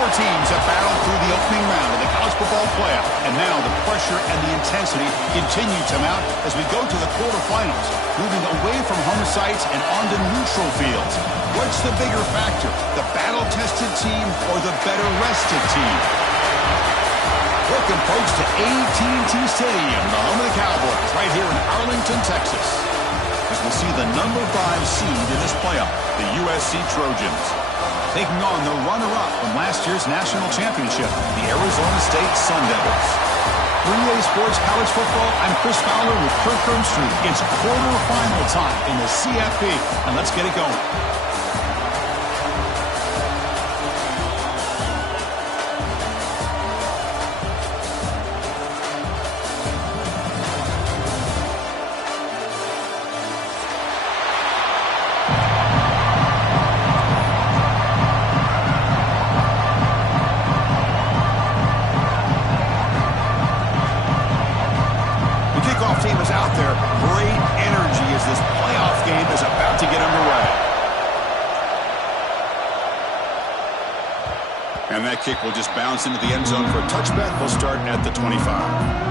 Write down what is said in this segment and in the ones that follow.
Four teams have battled through the opening round of the college football playoff, and now the pressure and the intensity continue to mount as we go to the quarterfinals, moving away from home sites and onto neutral fields. What's the bigger factor, the battle-tested team or the better-rested team? Welcome, folks, to AT&T Stadium, the home of the Cowboys, right here in Arlington, Texas, as we'll see the number 5 seed in this playoff, the USC Trojans, taking on the runner-up from last year's national championship, the Arizona State Sun Devils. For EA Sports College Football, I'm Chris Fowler with Kirk Herbstreit. It's quarterfinal time in the CFP, and let's get it going. And that kick will just bounce into the end zone for a touchback. We'll start at the 25.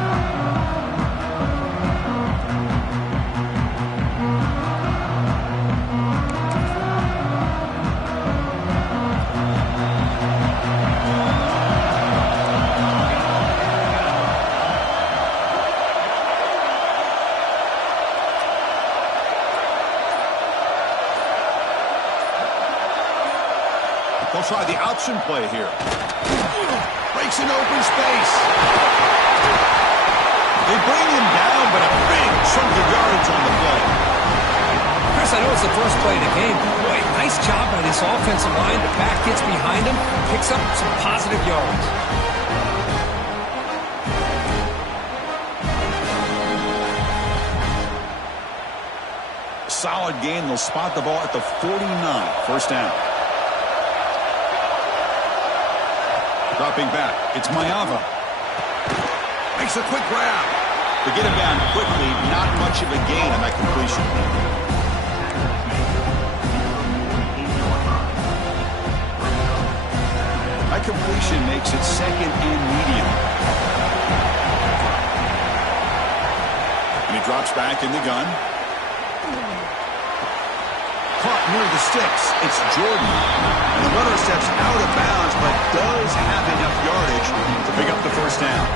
They'll try the option play here. Breaks an open space. They bring him down, but a big chunk of yardage on the play. Chris, I know it's the first play of the game. Boy, nice job by this offensive line. The back gets behind him, picks up some positive yards. Solid gain. They'll spot the ball at the 49. First down. Dropping back, it's Mayava. Makes a quick grab. To get him down quickly, not much of a gain on that completion. That completion makes it second and medium. And he drops back in the gun. Caught near the sticks. It's Jordan. And the runner steps out of bounds, but does have enough yardage to pick up the first down.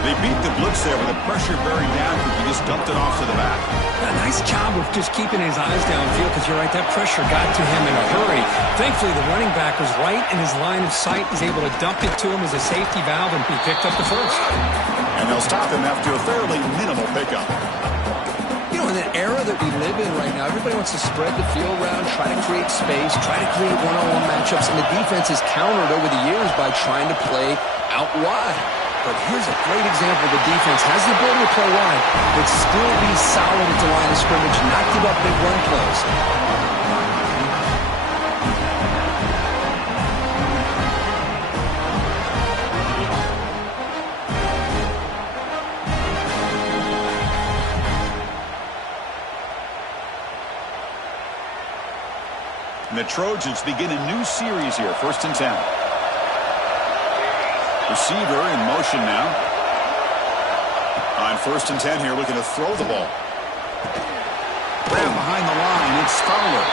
They beat the blitz there with the pressure bearing down because he just dumped it off to the back. A nice job of just keeping his eyes downfield because you're right, that pressure got to him in a hurry. Thankfully, the running back was right in his line of sight. He's able to dump it to him as a safety valve, and he picked up the first. And they'll stop him after a fairly minimal pickup. You know, in the era that we live in right now, everybody wants to spread the field around, try to create space, try to create one-on-one matchups, and the defense is countered over the years by trying to play out wide. But here's a great example. The defense has the ability to play wide, but still be solid at the line of scrimmage, not give up big run plays. And the Trojans begin a new series here, 1st and 10. Receiver in motion now. On 1st and 10 here, looking to throw the ball. Grab behind the line, it's Fowler.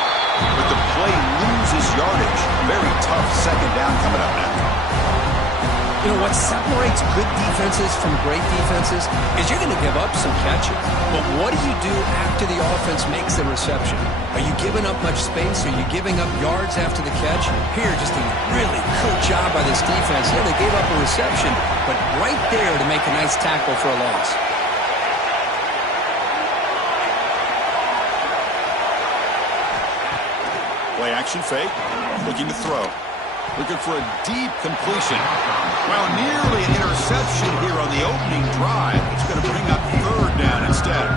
But the play loses yardage. Very tough second down coming up now. You know, what separates good defenses from great defenses is you're going to give up some catches. But what do you do after the offense makes the reception? Are you giving up much space? Are you giving up yards after the catch? Here, just a really good job by this defense. Yeah, they gave up a reception, but right there to make a nice tackle for a loss. Play action fake, looking to throw. Looking for a deep completion. Well, nearly an interception here on the opening drive. It's going to bring up 3rd down instead.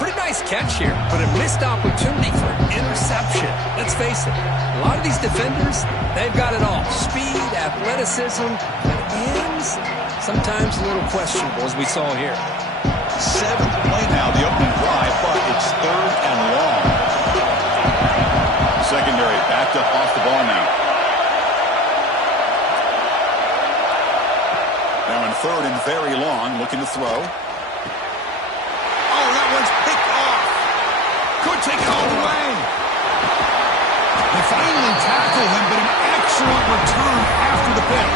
Pretty nice catch here, but a missed opportunity for an interception. Let's face it, a lot of these defenders, they've got it all. Speed, athleticism, but ends, sometimes a little questionable, as we saw here. 7th play now, the opening drive, but it's 3rd and long. Secondary backed up off the ball now. third and very long, looking to throw. Oh, that one's picked off. Could take it all the way. They finally tackle him, but an excellent return after the pick.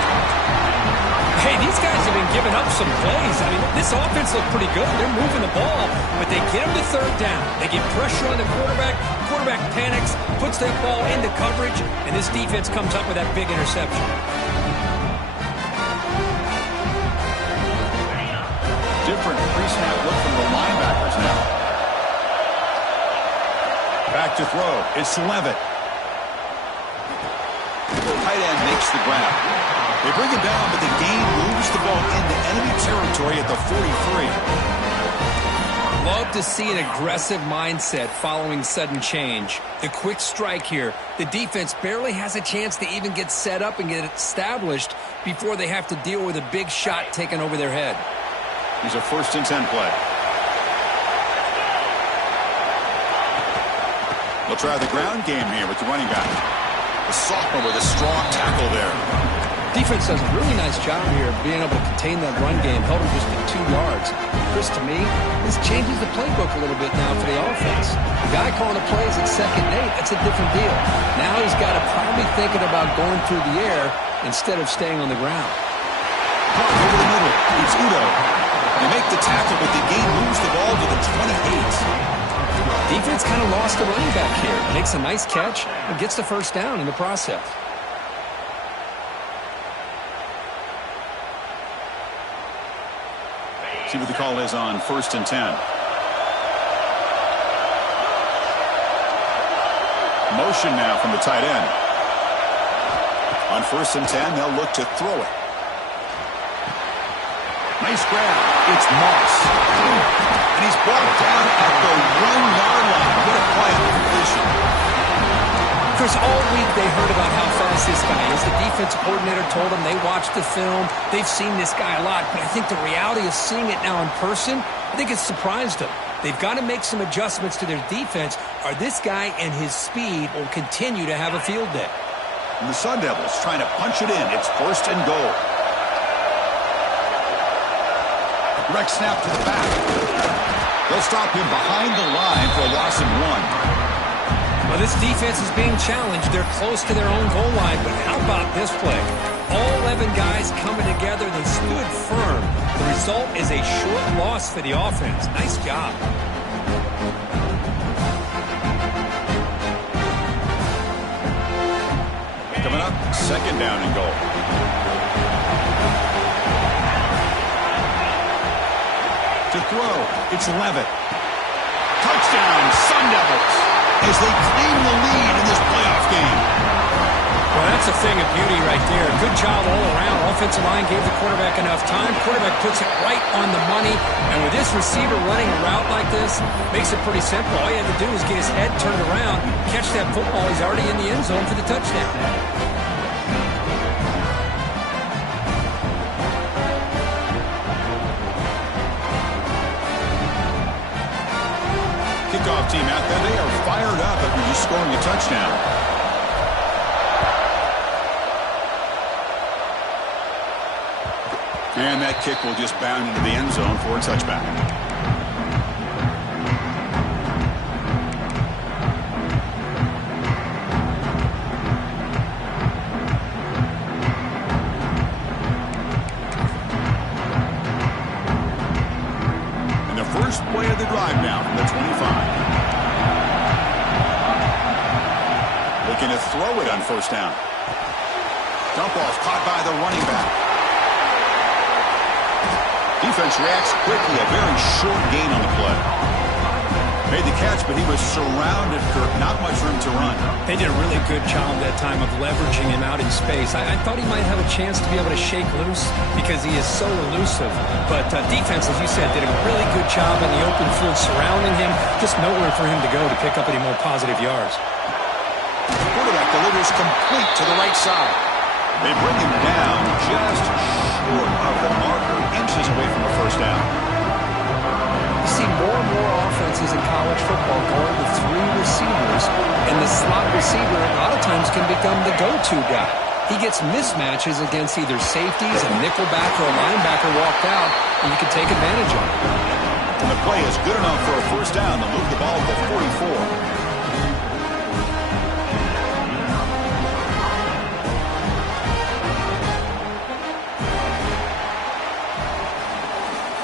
Hey, these guys have been giving up some plays. I mean, this offense looked pretty good. They're moving the ball, but they get him to third down. They get pressure on the quarterback. Quarterback panics, puts that ball into coverage, and this defense comes up with that big interception. Different pre-snap look from the linebackers now. Back to throw. It's Levitt. The tight end makes the grab. They bring it down, but the gain moves the ball into enemy territory at the 43. Love to see an aggressive mindset following sudden change. The quick strike here. The defense barely has a chance to even get set up and get established before they have to deal with a big shot taken over their head. Here's a 1st and 10 play. They'll try the ground game here with the running back. The sophomore with a strong tackle there. Defense does a really nice job here of being able to contain that run game, held him just to 2 yards. Chris, to me, this changes the playbook a little bit now for the offense. The guy calling the plays at 2nd and 8, that's a different deal. Now he's got to probably thinking about going through the air instead of staying on the ground. Over the middle, it's Udo. They make the tackle, but the gain moves the ball to the 28. Defense kind of lost the running back here. Makes a nice catch and gets the 1st down in the process. See what the call is on 1st and 10. Motion now from the tight end. On 1st and 10, they'll look to throw it. Nice grab. It's Moss. And he's brought down at the 1-yard line. What a play on the completion. Chris, all week they heard about how fast this guy is. The defense coordinator told them they watched the film. They've seen this guy a lot. But I think the reality of seeing it now in person, I think it's surprised them. They've got to make some adjustments to their defense, or this guy and his speed will continue to have a field day. And the Sun Devils trying to punch it in. It's 1st and goal. Direct snap to the back. They'll stop him behind the line for a loss of 1. Well, this defense is being challenged. They're close to their own goal line, but how about this play? All 11 guys coming together. They stood firm. The result is a short loss for the offense. Nice job. Coming up, 2nd down and goal. To throw, it's Levitt. Touchdown, Sun Devils, as they claim the lead in this playoff game. Well, that's a thing of beauty right there. Good job all around. Offensive line gave the quarterback enough time. Quarterback puts it right on the money. And with this receiver running a route like this, makes it pretty simple. All you had to do is get his head turned around, catch that football. He's already in the end zone for the touchdown. Kickoff team out there, they are fired up after just scoring a touchdown. And that kick will just bound into the end zone for a touchback. And the first play of the drive now from the 25. Looking to throw it on 1st down. Dump off caught by the running back. Defense reacts quickly. A very short gain on the play. Made the catch, but he was surrounded, Kirk. Not much room to run. They did a really good job that time of leveraging him out in space. I thought he might have a chance to be able to shake loose because he is so elusive. But defense, as you said, did a really good job in the open field surrounding him. Just nowhere for him to go to pick up any more positive yards. The quarterback delivers complete to the right side. They bring him down just short of the marker, inches away from a 1st down. You see more and more offenses in college football going with 3 receivers, and the slot receiver a lot of times can become the go-to guy. He gets mismatches against either safeties, a nickelback, or a linebacker walked out, and you can take advantage of it. And the play is good enough for a first down to move the ball to the 44.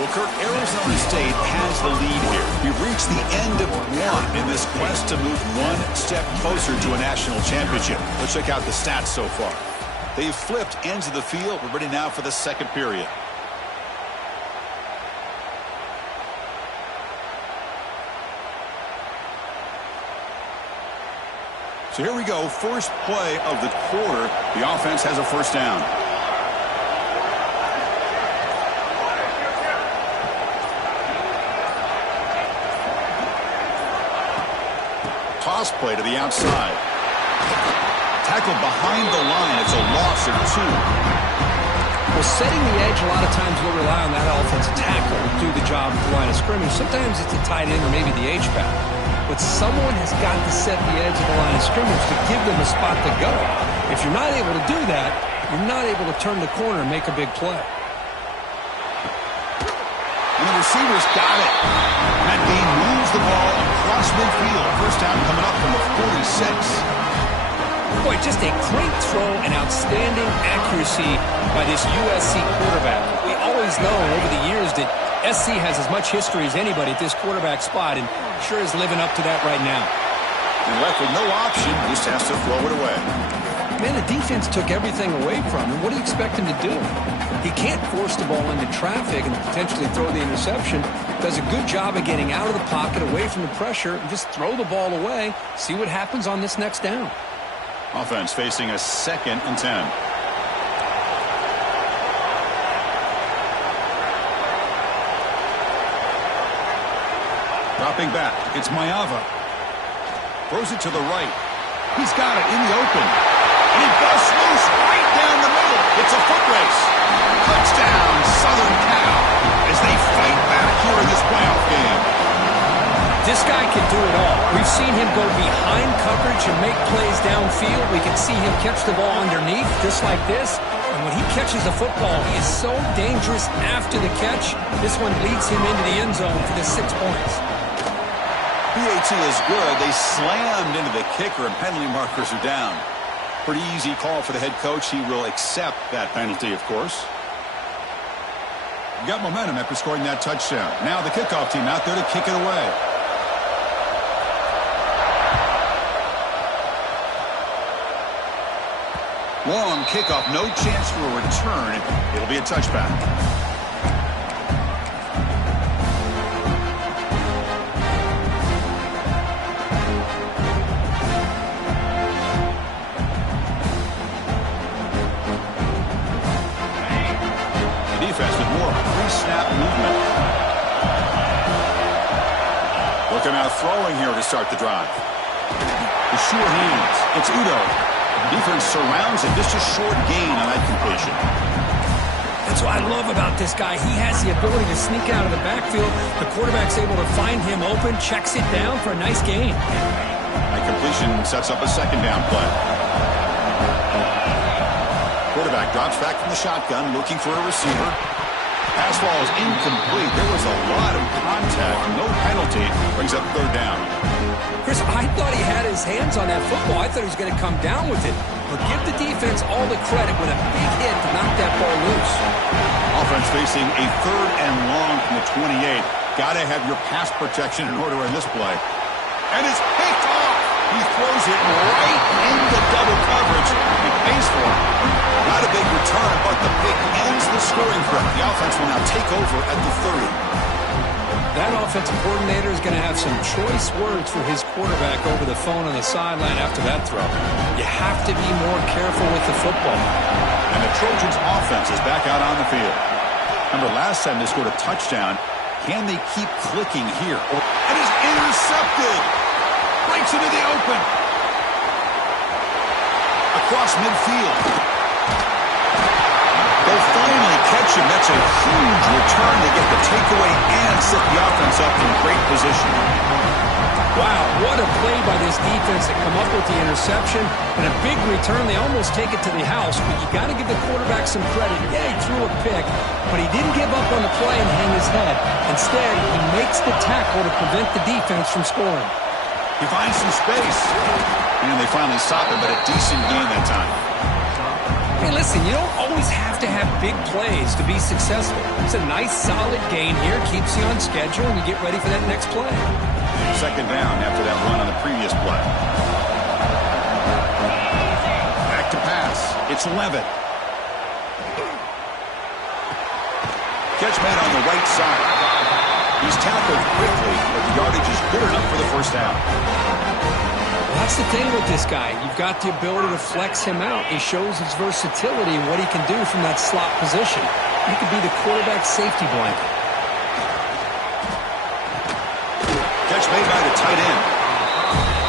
Well, Kirk, Arizona State has the lead here. We've reached the end of one in this quest to move one step closer to a national championship. Let's check out the stats so far. They've flipped ends of the field. We're ready now for the second period. So here we go. First play of the quarter. The offense has a first down. Toss play to the outside. Tackled behind the line. It's a loss of 2. Well, setting the edge, a lot of times we'll rely on that offensive tackle to do the job at the line of scrimmage. Sometimes it's a tight end or maybe the H-back. But someone has got to set the edge of the line of scrimmage to give them a spot to go. If you're not able to do that, you're not able to turn the corner and make a big play. And the receivers got it. That game moves the ball across midfield. First down coming up from the 46. Boy, just a great throw and outstanding accuracy by this USC quarterback. We always know over the years that SC has as much history as anybody at this quarterback spot, and sure is living up to that right now. And left with no option, just has to throw it away. Man, the defense took everything away from him. What do you expect him to do? He can't force the ball into traffic and potentially throw the interception. Does a good job of getting out of the pocket, away from the pressure, and just throw the ball away. See what happens on this next down. Offense facing a 2nd and 10. Dropping back, it's Mayava. Throws it to the right. He's got it in the open. And he busts loose right down the middle. It's a foot race. Touchdown, Southern Cal, as they fight back here in this playoff game. This guy can do it all. We've seen him go behind coverage and make plays downfield. We can see him catch the ball underneath, just like this. And when he catches the football, he is so dangerous after the catch. This one leads him into the end zone for the 6 points. PAT is good. They slammed into the kicker, and penalty markers are down. Pretty easy call for the head coach. He will accept that penalty, of course. Got momentum after scoring that touchdown. Now the kickoff team out there to kick it away. Long kickoff, no chance for a return. It'll be a touchback. The defense with more pre-snap movement. Looking out throwing here to start the drive. The sure hands. It's Udo. Defense surrounds it. Just a short gain on that completion. That's what I love about this guy. He has the ability to sneak out of the backfield. The quarterback's able to find him open, checks it down for a nice gain. That completion sets up a 2nd down play. Quarterback drops back from the shotgun, looking for a receiver. Pass ball is incomplete. There was a lot of contact. No penalty. Brings up 3rd down. Chris, I thought he had his hands on that football. I thought he was going to come down with it. But give the defense all the credit with a big hit to knock that ball loose. Offense facing a 3rd and long from the 28. Got to have your pass protection in order in this play. And it's picked off. He throws it right into double coverage. He pays for it. Not a big return, but the pick ends the scoring threat. The offense will now take over at the 30. That offensive coordinator is going to have some choice words for his quarterback over the phone on the sideline after that throw. You have to be more careful with the football. And the Trojans' offense is back out on the field. Remember, last time they scored a touchdown. Can they keep clicking here? And is intercepted. Breaks into the open. Across midfield. They'll finally catch him. That's a huge return to get the takeaway and set the offense up in great position. Wow, what a play by this defense to come up with the interception and a big return. They almost take it to the house, but you got to give the quarterback some credit. Yeah, he threw a pick, but he didn't give up on the play and hang his head. Instead, he makes the tackle to prevent the defense from scoring. He finds some space, and they finally stop him, but a decent gain that time. Hey, listen, you don't always have to have big plays to be successful. It's a nice, solid gain here, keeps you on schedule, and you get ready for that next play. Second down after that run on the previous play. Back to pass. It's Levitt. Catch man on the right side. He's tackled quickly, but the yardage is good enough for the first down. That's the thing with this guy. You've got the ability to flex him out. He shows his versatility and what he can do from that slot position. He could be the quarterback's safety blanket. Catch made by the tight end.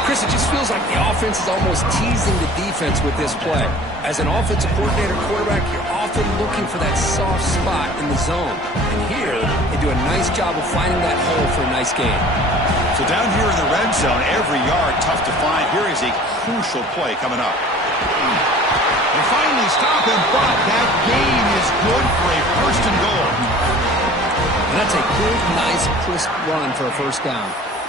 Chris, it just feels like the offense is almost teasing the defense with this play. As an offensive coordinator quarterback, you're often looking for that soft spot in the zone. And here, they do a nice job of finding that hole for a nice gain. So down here in the red zone, every yard tough to find. Here is a crucial play coming up. They finally stop him, but that gain is good for a first and goal. And that's a good, nice, crisp run for a first down.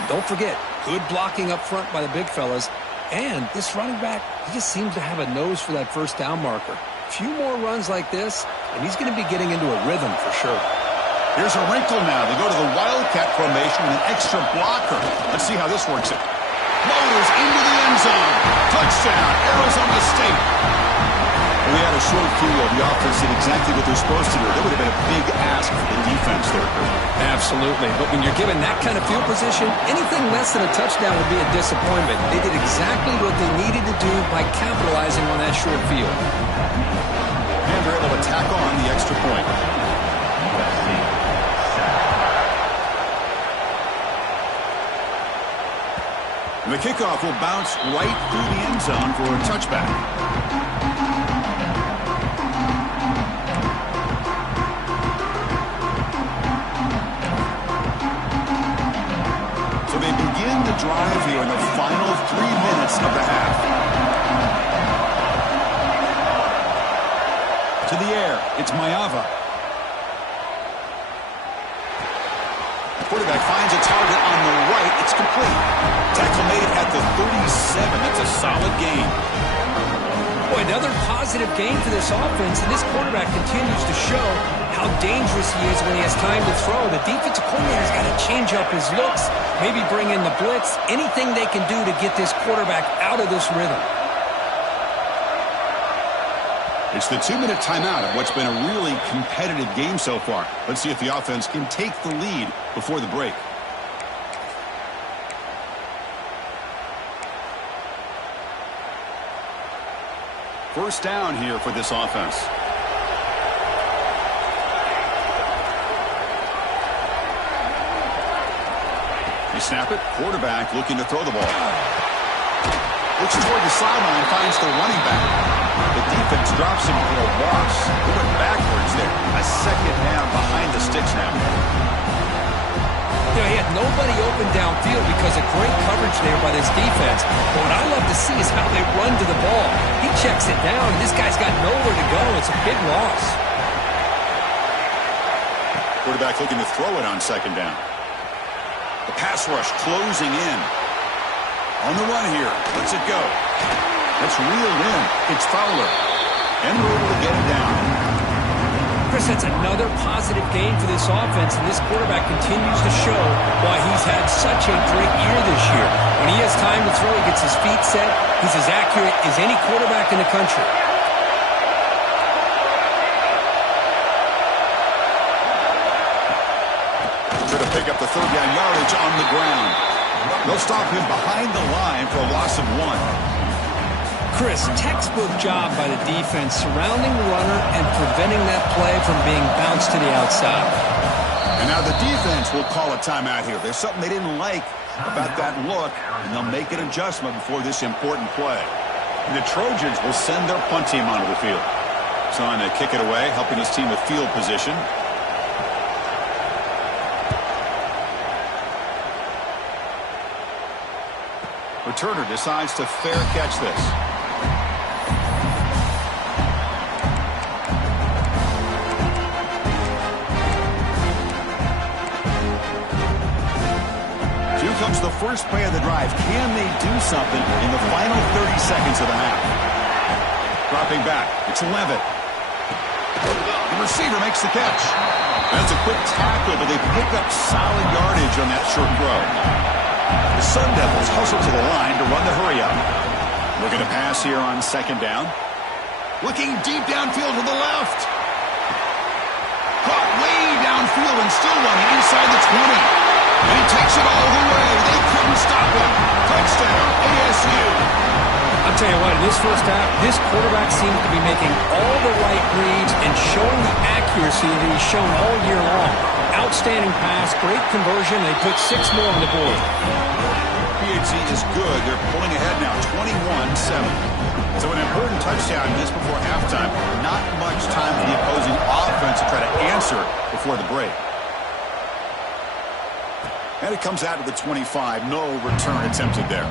Don't forget, good blocking up front by the big fellas. And this running back, he just seems to have a nose for that first down marker. A few more runs like this, and he's going to be getting into a rhythm for sure. Here's a wrinkle now. They go to the Wildcat formation with an extra blocker. Let's see how this works. Floaters into the end zone. Touchdown, Arizona State. We had a short field. The offense did exactly what they're supposed to do. That would have been a big ask for the defense there. Absolutely. But when you're given that kind of field position, anything less than a touchdown would be a disappointment. They did exactly what they needed to do by capitalizing on that short field. And they're able to tack on the extra point. The kickoff will bounce right through the end zone for a touchback. So they begin the drive here in the final 3 minutes of the half. To the air, it's Maiava. Quarterback finds a target on the right. It's complete. Tackle made at the 37. That's a solid gain. Boy, another positive gain for this offense, and this quarterback continues to show how dangerous he is when he has time to throw. The defensive coordinator's got to change up his looks, maybe bring in the blitz, anything they can do to get this quarterback out of this rhythm. It's the 2-minute timeout of what's been a really competitive game so far. Let's see if the offense can take the lead before the break. First down here for this offense. They snap it. Quarterback looking to throw the ball. Looks toward the sideline, finds the running back. The defense drops him for a loss. He went backwards there. A second down behind the sticks now. You know, he had nobody open downfield because of great coverage there by this defense. But what I love to see is how they run to the ball. He checks it down, and this guy's got nowhere to go. It's a big loss. Quarterback looking to throw it on second down. The pass rush closing in. On the run here. Lets it go. That's reeled in. It's Fowler. And we're able to get it down. Chris, that's another positive gain for this offense, and this quarterback continues to show why he's had such a great year this year. When he has time to throw, he gets his feet set. He's as accurate as any quarterback in the country. Try to pick up the third down yardage on the ground. They'll stop him behind the line for a loss of 1. Chris, textbook job by the defense surrounding the runner and preventing that play from being bounced to the outside. And now the defense will call a timeout here. There's something they didn't like about that look, and they'll make an adjustment before this important play. And the Trojans will send their punt team onto the field. So on to kick it away, helping his team with field position. returner decides to fair catch this. Here comes the first play of the drive. Can they do something in the final 30 seconds of the half? Dropping back. It's Levitt. The receiver makes the catch. That's a quick tackle, but they pick up solid yardage on that short throw. The Sun Devils hustle to the line to run the hurry up. Looking to pass here on second down. Looking deep downfield to the left. Caught way downfield and still running inside the 20. And he takes it all the way. They couldn't stop him. Touchdown, ASU. I'll tell you what, in this first half, this quarterback seems to be making all the right reads and showing the accuracy that he's shown all year long. Outstanding pass, great conversion. They put 6 more on the board. PHC is good. They're pulling ahead now, 21-7. So an important touchdown just before halftime. Not much time for the opposing offense to try to answer before the break. And it comes out to the 25. No return attempted there.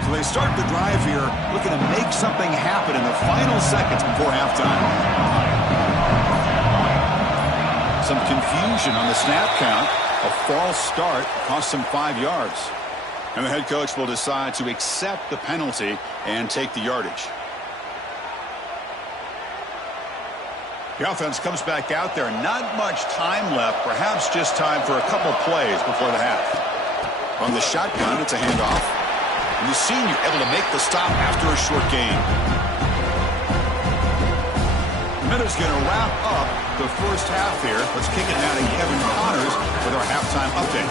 So they start the drive here, looking to make something happen in the final seconds before halftime. Some confusion on the snap count. A false start cost him 5 yards. And the head coach will decide to accept the penalty and take the yardage. The offense comes back out there. Not much time left. Perhaps just time for a couple plays before the half. On the shotgun, it's a handoff. And the senior able to make the stop after a short gain. Minute's going to wrap up the first half here. Let's kick it now to Kevin Connors with our halftime update.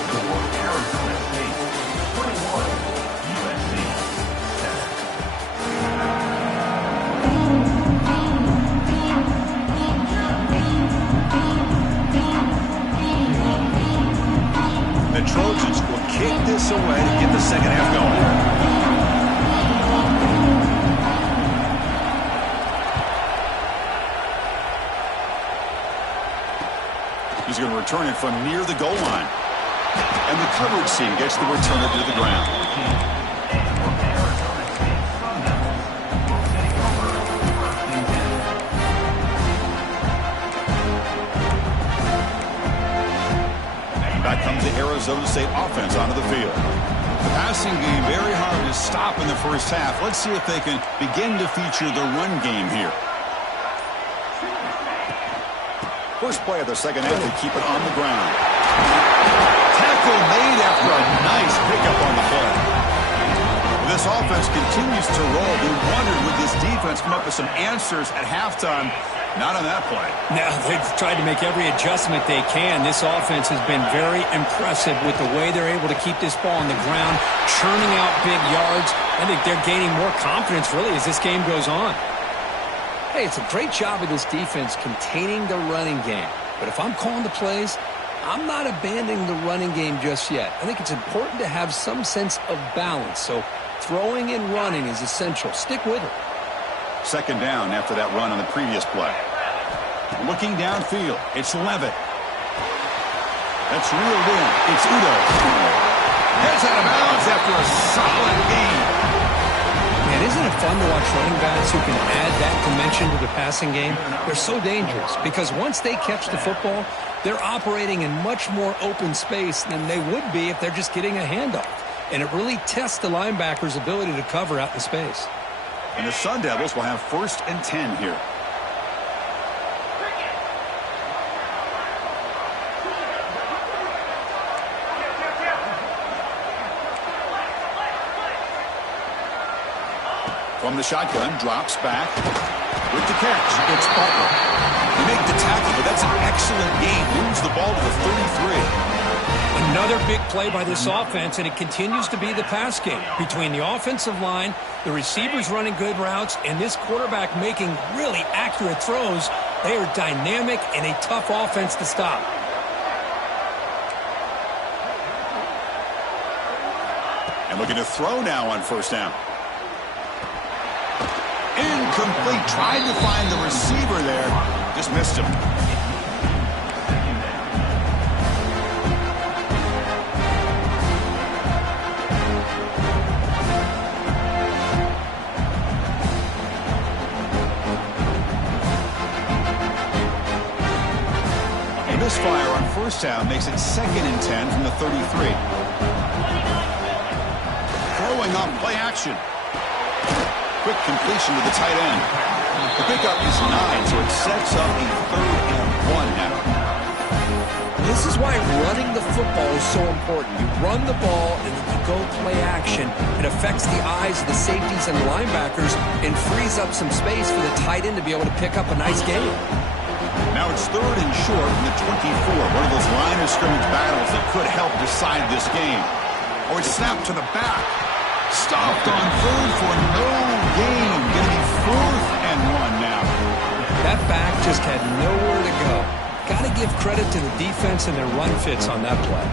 The Trojans will kick this away to get the second half going. He's going to return it from near the goal line. And the coverage team gets the returner to the ground. Back comes the Arizona State offense onto the field. The passing game very hard to stop in the first half. Let's see if they can begin to feature the run game here. First play of the second half, they keep it on the ground. Tackle made after a nice pickup on the play. This offense continues to roll. We wondered, would this defense come up with some answers at halftime? Not on that play. No, they've tried to make every adjustment they can. This offense has been very impressive with the way they're able to keep this ball on the ground, churning out big yards. I think they're gaining more confidence, really, as this game goes on. Hey, it's a great job of this defense containing the running game. But if I'm calling the plays, I'm not abandoning the running game just yet. I think it's important to have some sense of balance. So throwing and running is essential. Stick with it. Second down after that run on the previous play. Looking downfield, it's Levitt. That's reeled in. It's Udo. Heads out of bounds after a solid gain. Man, isn't it fun to watch running backs who can add that dimension to the passing game? They're so dangerous because once they catch the football, they're operating in much more open space than they would be if they're just getting a handoff. And it really tests the linebacker's ability to cover out in space. And the Sun Devils will have 1st and 10 here. From the shotgun, drops back with the catch. It's Butler. They make the tackle, but that's an excellent gain. Moves the ball to the 33. Another big play by this offense, and it continues to be the pass game. Between the offensive line, the receivers running good routes, and this quarterback making really accurate throws, they are dynamic and a tough offense to stop. And looking to throw now on first down. Incomplete. Tried to find the receiver there. Just missed him. A misfire on first down makes it 2nd and 10 from the 33. Throwing on play action. Quick completion to the tight end. The pickup is 9, so it sets up a 3rd and 1 now. This is why running the football is so important. You run the ball and then you go play action. It affects the eyes of the safeties and the linebackers and frees up some space for the tight end to be able to pick up a nice gain. Now it's 3rd and short from the 24. One of those line of scrimmage battles that could help decide this game. Or it's snapped to the back. Stopped on 3rd for no gain. Going to be 4th and 1 now. That back just had nowhere to go. Got to give credit to the defense and their run fits on that play.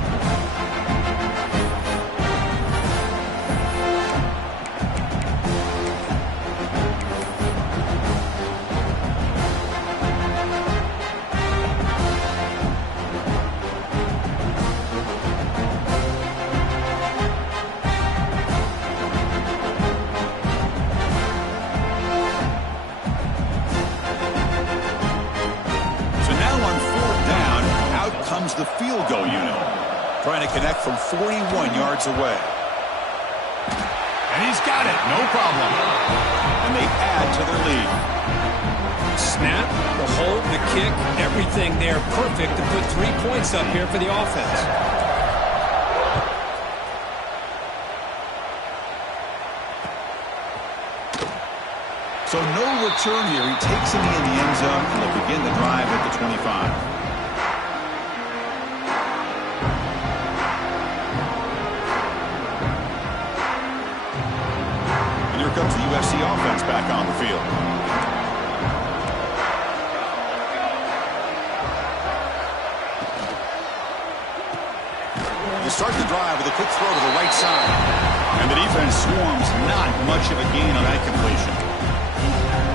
The field goal unit trying to connect from 41 yards away, and he's got it, no problem, and they add to their lead. Snap, the hold, the kick, everything there perfect to put 3 points up here for the offense. So no return here. He takes him in the end zone, and they'll begin the drive at the 25. Here comes the USC offense back on the field. You start the drive with a quick throw to the right side. And the defense swarms, not much of a gain on that completion.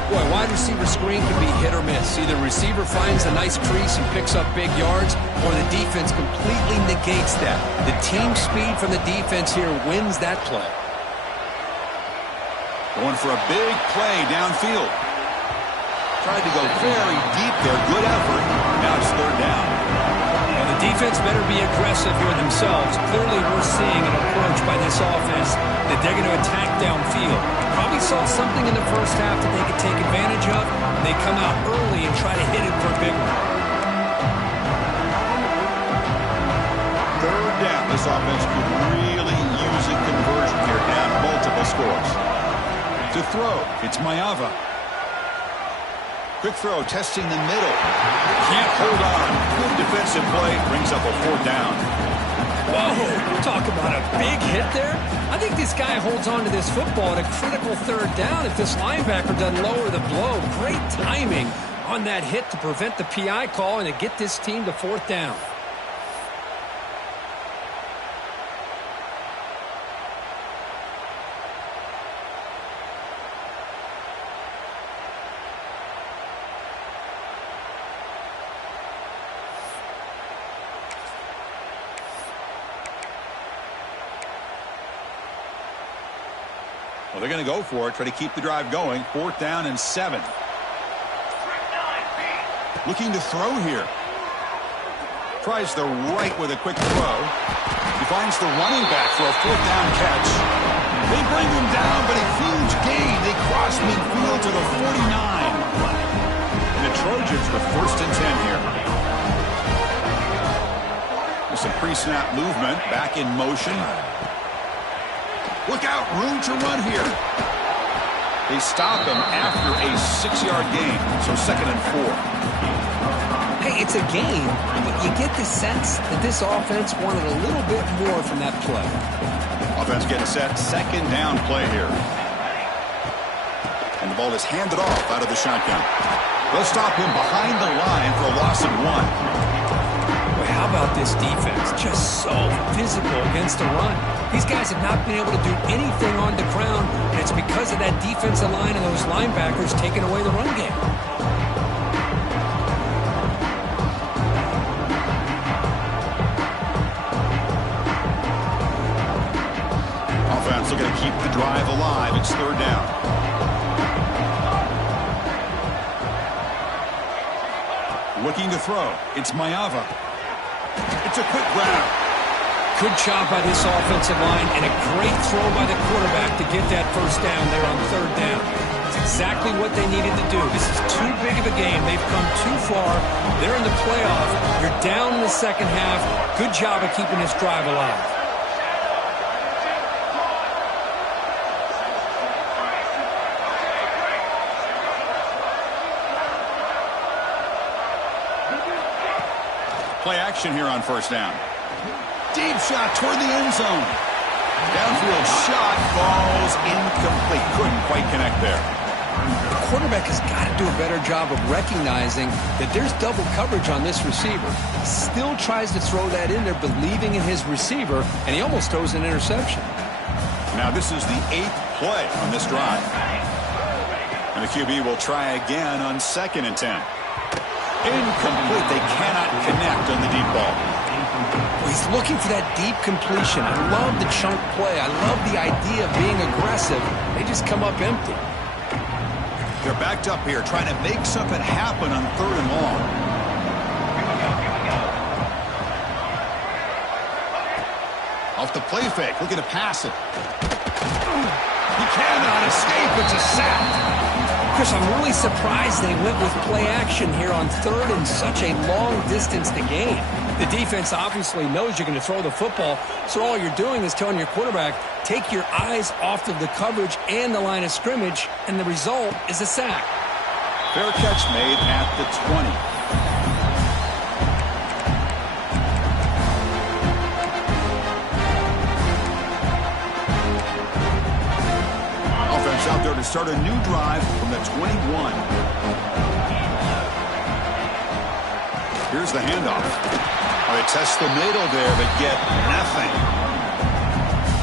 Boy, wide receiver screen can be hit or miss. Either receiver finds a nice crease and picks up big yards, or the defense completely negates that. The team speed from the defense here wins that play. Going for a big play downfield. Tried to go very deep there. Good effort. Now it's 3rd down. Well, the defense better be aggressive here themselves. Clearly we're seeing an approach by this offense that they're going to attack downfield. Probably saw something in the first half that they could take advantage of. They come out early and try to hit it for a big one. 3rd down. This offense could really use a conversion here. Down multiple scores. To throw, it's Maiava. Quick throw, testing the middle. Can't hold on. Good defensive play, brings up a 4th down. Whoa, talk about a big hit there. I think this guy holds on to this football at a critical 3rd down if this linebacker doesn't lower the blow. Great timing on that hit to prevent the PI call and to get this team to 4th down. Well, they're going to go for it, try to keep the drive going. 4th down and 7. Looking to throw here. Tries the right with a quick throw. He finds the running back for a 4th down catch. They bring him down, but a huge gain. They cross midfield to the 49. And the Trojans with 1st and 10 here. With some pre-snap movement, back in motion. Look out, room to run here. They stop him after a 6-yard gain, so 2nd and 4. Hey, it's a game, but you get the sense that this offense wanted a little bit more from that play. Offense getting set, 2nd down play here. And the ball is handed off out of the shotgun. They'll stop him behind the line for a loss of 1. Well, how How about this defense? Just so physical against the run. These guys have not been able to do anything on the ground, and it's because of that defensive line and those linebackers taking away the run game. Offense looking to keep the drive alive. It's third down. Looking to throw. It's Maiava. It's a quick grab. Good job by this offensive line and a great throw by the quarterback to get that first down there on third down. It's exactly what they needed to do. This is too big of a game. They've come too far. They're in the playoff. You're down in the second half. Good job of keeping this drive alive. Play action here on first down. Deep shot toward the end zone. Downfield shot falls incomplete. Couldn't quite connect there. The quarterback has got to do a better job of recognizing that there's double coverage on this receiver. Still tries to throw that in there, believing in his receiver, and he almost throws an interception. Now this is the 8th play on this drive. And the QB will try again on 2nd and 10. Incomplete. They cannot connect on the deep ball. He's looking for that deep completion. I love the chunk play. I love the idea of being aggressive. They just come up empty. They're backed up here trying to make something happen on third and long. Off the play fake. Looking to pass it. He cannot escape. It's a sack. Chris, I'm really surprised they went with play action here on third and such a long distance to gain. The defense obviously knows you're going to throw the football, so all you're doing is telling your quarterback, take your eyes off of the coverage and the line of scrimmage, and the result is a sack. Fair catch made at the 20. Out there to start a new drive from the 21. Here's the handoff. They test the middle there, but get nothing.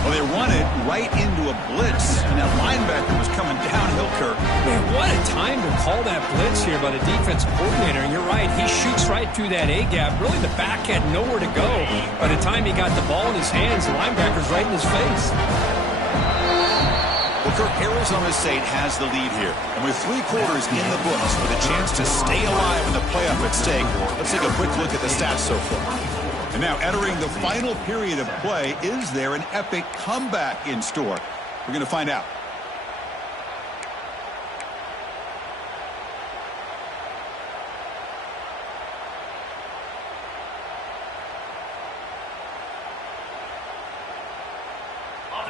Well, they run it right into a blitz, and that linebacker was coming downhill, Kirk. Man, what a time to call that blitz here by the defensive coordinator. And you're right, he shoots right through that A-gap. Really, the back had nowhere to go. By the time he got the ball in his hands, the linebacker's right in his face. Well, Kirk, Arizona State has the lead here. And with 3 quarters in the books with a chance to stay alive in the playoff at stake, let's take a quick look at the stats so far. And now entering the final period of play, is there an epic comeback in store? We're going to find out.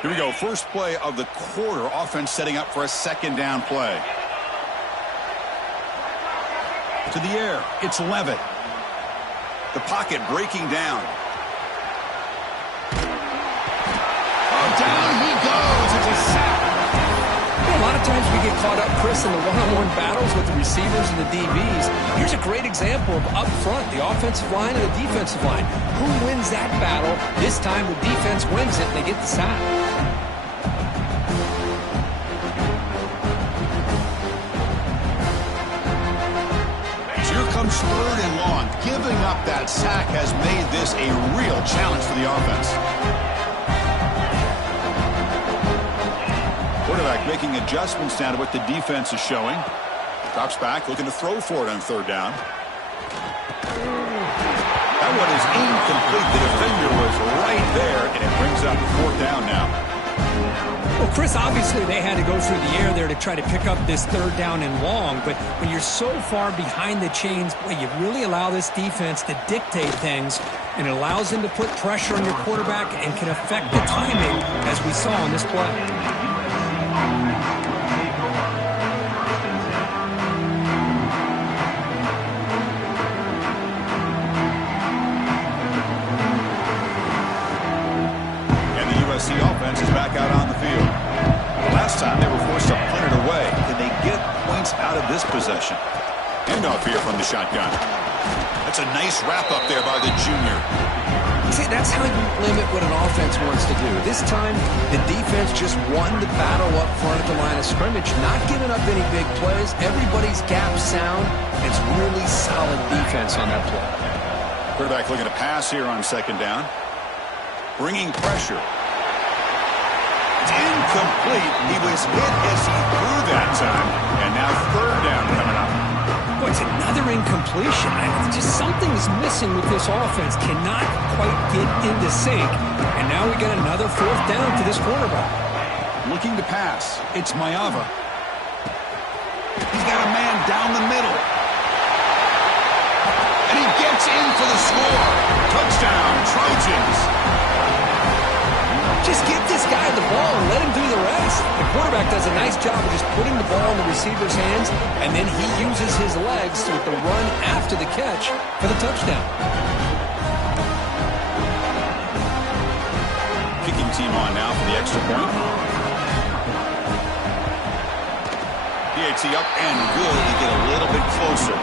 Here we go. First play of the quarter. Offense setting up for a 2nd down play. To the air. It's Levitt. The pocket breaking down. Oh, down he goes. It's a sack. A lot of times we get caught up, Chris, in the one-on-one battles with the receivers and the DBs. Here's a great example of up front, the offensive line and the defensive line. Who wins that battle? This time the defense wins it, and they get the sack. Here comes third and long. Giving up that sack has made this a real challenge for the offense. Quarterback making adjustments now to what the defense is showing. Drops back, looking to throw for it on third down. That one is incomplete. The defender was right there, and it brings up 4th down now. Well, Chris, obviously they had to go through the air there to try to pick up this third down and long, but when you're so far behind the chains, boy, you really allow this defense to dictate things, and it allows them to put pressure on your quarterback and can affect the timing, as we saw on this play. USC offense is back out on the field. Last time they were forced to punt it away. Can they get points out of this possession? Handoff here from the shotgun. That's a nice wrap-up there by the junior. See, that's how you limit what an offense wants to do. This time, the defense just won the battle up front at the line of scrimmage, not giving up any big plays. Everybody's gap sound. It's really solid defense on that play. Quarterback looking to pass here on second down. Bringing pressure. It's incomplete. He was hit as he threw that time. And now third down coming up. Boy, it's another incompletion. Just something is missing with this offense. Cannot quite get into sync. And now we got another fourth down to this quarterback. Looking to pass. It's Mayava. He's got a man down the middle. And he gets in for the score. Touchdown, Trojans. Just give this guy the ball and let him do the rest. The quarterback does a nice job of just putting the ball in the receiver's hands, and then he uses his legs with the run after the catch for the touchdown. Kicking team on now for the extra point. PAT up and good to get a little bit closer.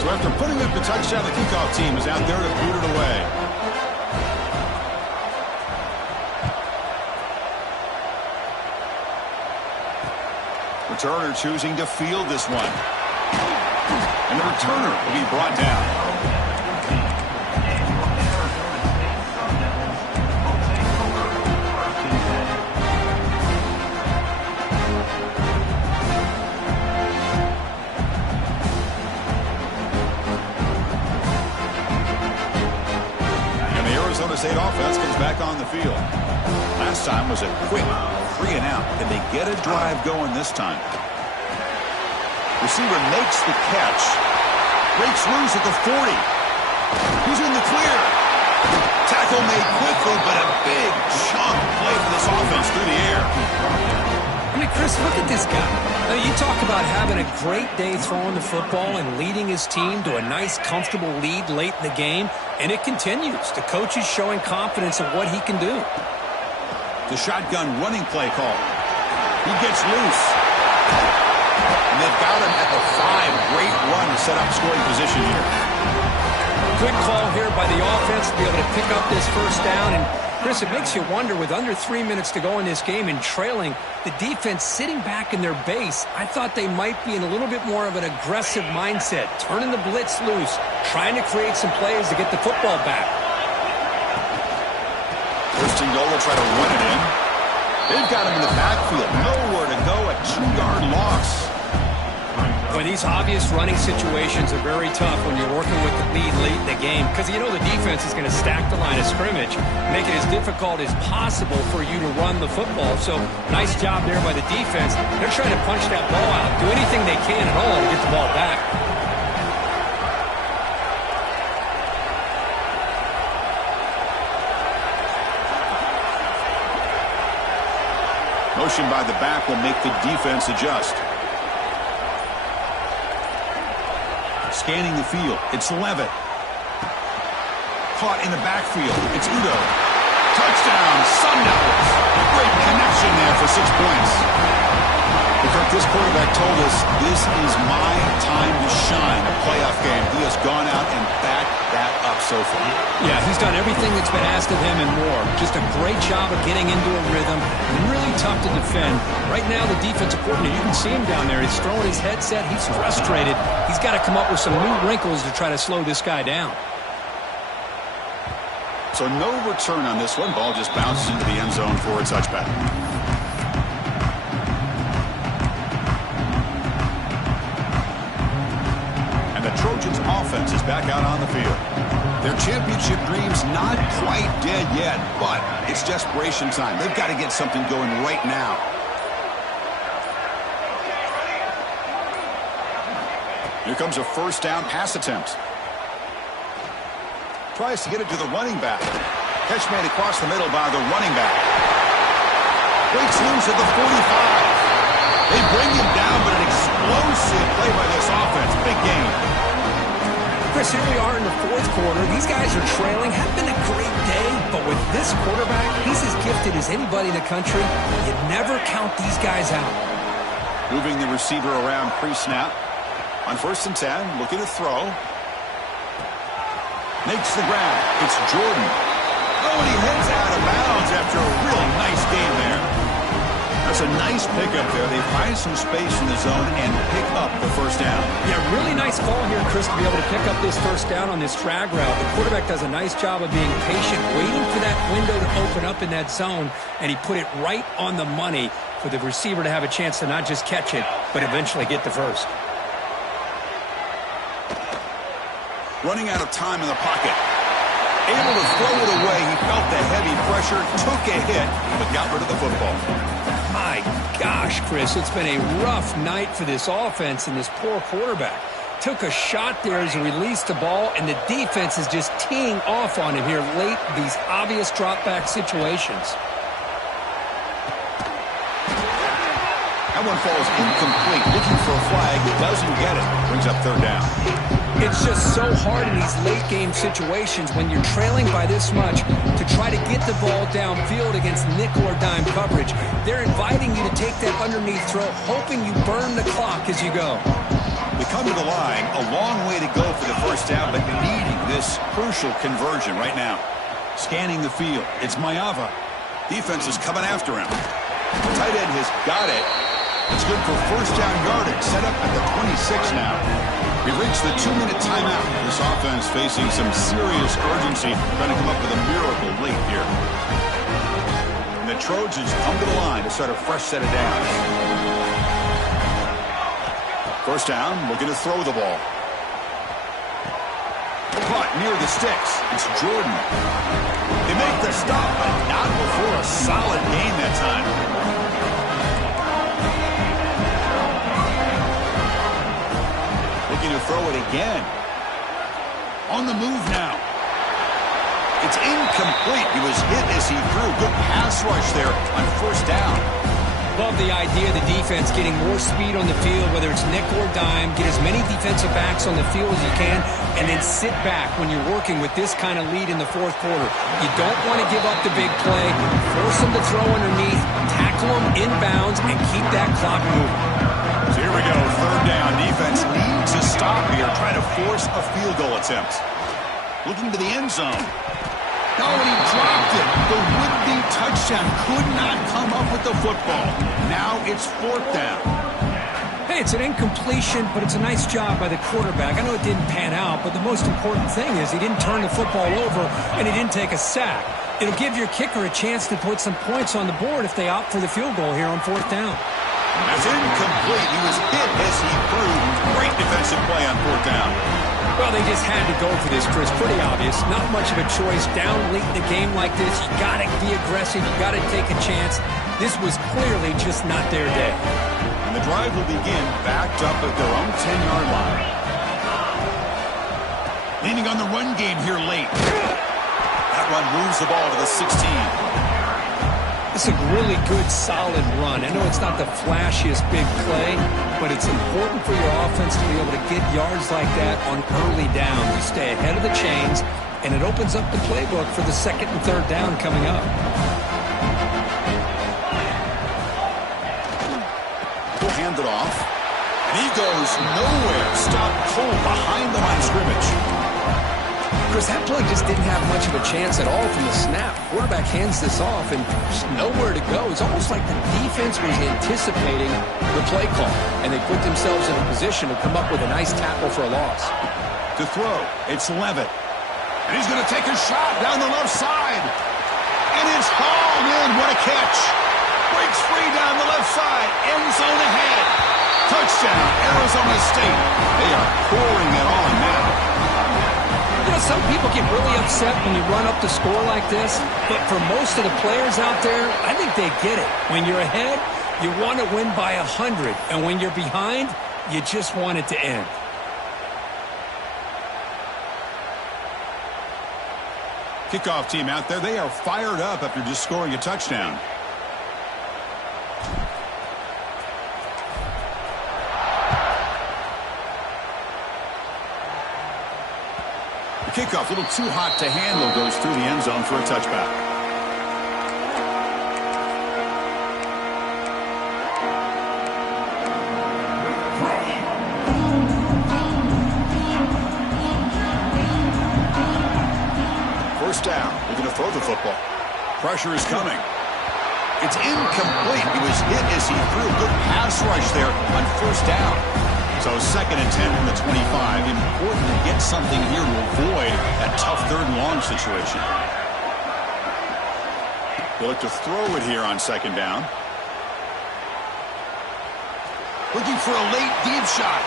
So after putting up the touchdown, the kickoff team is out there to boot it away. Returner choosing to field this one. And the returner will be brought down. Arizona State offense comes back on the field. Last time was a quick 3 and out. Can they get a drive going this time? Receiver makes the catch. Breaks loose at the 40. He's in the clear. Tackle made quickly, but a big chunk play for this offense through the air. I mean, Chris, look at this guy. Now, you talk about having a great day throwing the football and leading his team to a nice, comfortable lead late in the game, and it continues. The coach is showing confidence of what he can do. The shotgun running play call. He gets loose. And they've got him at the 5. Great run to set up scoring position here. Good call here by the offense to be able to pick up this first down. And, Chris, it makes you wonder, with under 3 minutes to go in this game and trailing, the defense sitting back in their base, I thought they might be in a little bit more of an aggressive mindset, turning the blitz loose, trying to create some plays to get the football back. First and goal, will try to run it in. They've got him in the backfield. Nowhere to go, a 2-yard loss. Well, these obvious running situations are very tough when you're working with the lead late in the game, because you know the defense is going to stack the line of scrimmage, make it as difficult as possible for you to run the football. So nice job there by the defense. They're trying to punch that ball out, do anything they can at all to get the ball back. Motion by the back will make the defense adjust. Scanning the field, it's Levitt. Caught in the backfield, it's Udo. Touchdown, Sun Devils. Great connection there for 6 points. Because this quarterback told us this is my time to shine, a playoff game. He has gone out and backed that up so far. Yeah, he's done everything that's been asked of him and more. Just a great job of getting into a rhythm. Really tough to defend. Right now, the defensive coordinator, you can see him down there. He's throwing his headset. He's frustrated. He's got to come up with some new wrinkles to try to slow this guy down. So no return on this one. Ball just bounces into the end zone for a touchback. And the Trojans offense is back out on the field. Their championship dreams not quite dead yet, but it's desperation time. They've got to get something going right now. Here comes a first down pass attempt. Tries to get it to the running back. Catch made across the middle by the running back. Breaks loose at the 45. They bring him down, but an explosive play by this offense. Big game. Chris, here we are in the fourth quarter. These guys are trailing. Have been a great day, but with This quarterback, he's as gifted as anybody in the country. You never count these guys out. Moving the receiver around pre-snap. On 1st and 10, looking to throw. Makes the ground. It's Jordan. Oh, and he heads out of bounds after a really nice game there. That's a nice pickup there. They find some space in the zone and pick up the first down. Yeah, really nice call here, Chris, to be able to pick up this first down on this drag route. The quarterback does a nice job of being patient, waiting for that window to open up in that zone, and he put it right on the money for the receiver to have a chance to not just catch it, but eventually get the first. Running out of time in the pocket. Able to throw it away. He felt the heavy pressure, took a hit, but got rid of the football. My gosh, Chris, it's been a rough night for this offense and this poor quarterback. Took a shot there as he released the ball, and the defense is just teeing off on him here late, these obvious drop-back situations. That one falls incomplete. Looking for a flag, doesn't get it. Brings up 3rd down. It's just so hard in these late-game situations when you're trailing by this much to try to get the ball downfield against nickel or dime coverage. They're inviting you to take that underneath throw, hoping you burn the clock as you go. We come to the line, a long way to go for the first down, but needing this crucial conversion right now. Scanning the field, it's Mayava. Defense is coming after him. The tight end has got it. It's good for first down yardage, set up at the 26 now. We reached the 2-minute timeout. This offense facing some serious urgency, trying to come up with a miracle late here. And the Trojans come to the line to start a fresh set of downs. First down, looking to throw the ball. Caught near the sticks. It's Jordan. They make the stop, but not before a solid gain that time. Looking to throw it again. On the move now. It's incomplete. He was hit as he threw. Good pass rush there on first down. Love the idea of the defense getting more speed on the field, whether it's nickel or dime, get as many defensive backs on the field as you can, and then sit back when you're working with this kind of lead in the 4th quarter. You don't want to give up the big play. Force them to throw underneath, tackle them inbounds, and keep that clock moving. So here we go, 3rd down. Defense needs to stop here, trying to force a field goal attempt. Looking to the end zone. Oh, and he dropped it. The would-be touchdown could not come up with the football. Now it's 4th down. Hey, it's an incompletion, but it's a nice job by the quarterback. I know it didn't pan out, but the most important thing is he didn't turn the football over and he didn't take a sack. It'll give your kicker a chance to put some points on the board if they opt for the field goal here on 4th down. That's incomplete. He was hit as he threw. Great defensive play on 4th down. Well, they just had to go for this, Chris. Pretty obvious. Not much of a choice. Down late in the game like this, you got to be aggressive. You got to take a chance. This was clearly just not their day. And the drive will begin backed up at their own 10-yard line. Leaning on the run game here late. That run moves the ball to the 16. It's a really good, solid run. I know it's not the flashiest big play, but it's important for your offense to be able to get yards like that on early down. You stay ahead of the chains, and it opens up the playbook for the 2nd and 3rd down coming up. He'll hand it off, and he goes nowhere. Stopped cold behind the line of scrimmage. Chris, that play just didn't have much of a chance at all from the snap. Quarterback hands this off and just nowhere to go. It's almost like the defense was anticipating the play call, and they put themselves in a position to come up with a nice tackle for a loss. To throw, it's Levitt. And he's going to take a shot down the left side. And it's hauled in. What a catch. Breaks free down the left side. End zone ahead. Touchdown, Arizona State. They are pouring it on now. You know, some people get really upset when you run up the score like this, but for most of the players out there, I think they get it. When you're ahead, you want to win by 100, and when you're behind, you just want it to end. Kickoff team out there, they are fired up after just scoring a touchdown. The kickoff, a little too hot to handle, goes through the end zone for a touchback. throw the football. Pressure is coming. It's incomplete. He was hit as he threw a good pass rush there on first down. So 2nd and 10 from the 25. Important to get something here to avoid that tough 3rd and long situation. They look to throw it here on 2nd down. Looking for a late deep shot.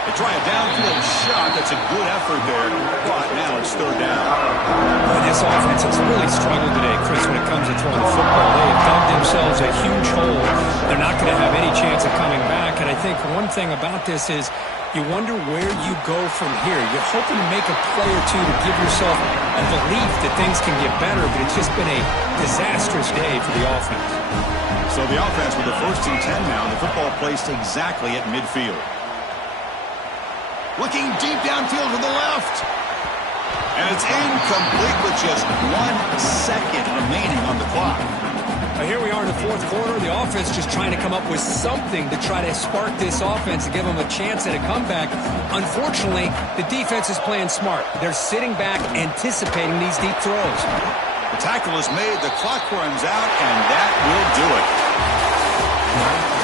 They try a downfield shot. That's a good effort there, but now it's 3rd down. This offense has really struggled today, Chris, when it comes to throwing the football. They have dug themselves a huge hole. They're not going to have any chance of coming back. And I think one thing about this is you wonder where you go from here. You're hoping to make a play or two to give yourself a belief that things can get better, but it's just been a disastrous day for the offense. So the offense with the 1st and 10 now, the football placed exactly at midfield. Looking deep downfield to the left. And it's incomplete with just 1 second remaining on the clock. Here we are in the 4th quarter. The offense just trying to come up with something to try to spark this offense and give them a chance at a comeback. Unfortunately, the defense is playing smart. They're sitting back, anticipating these deep throws. The tackle is made, the clock runs out, and that will do it.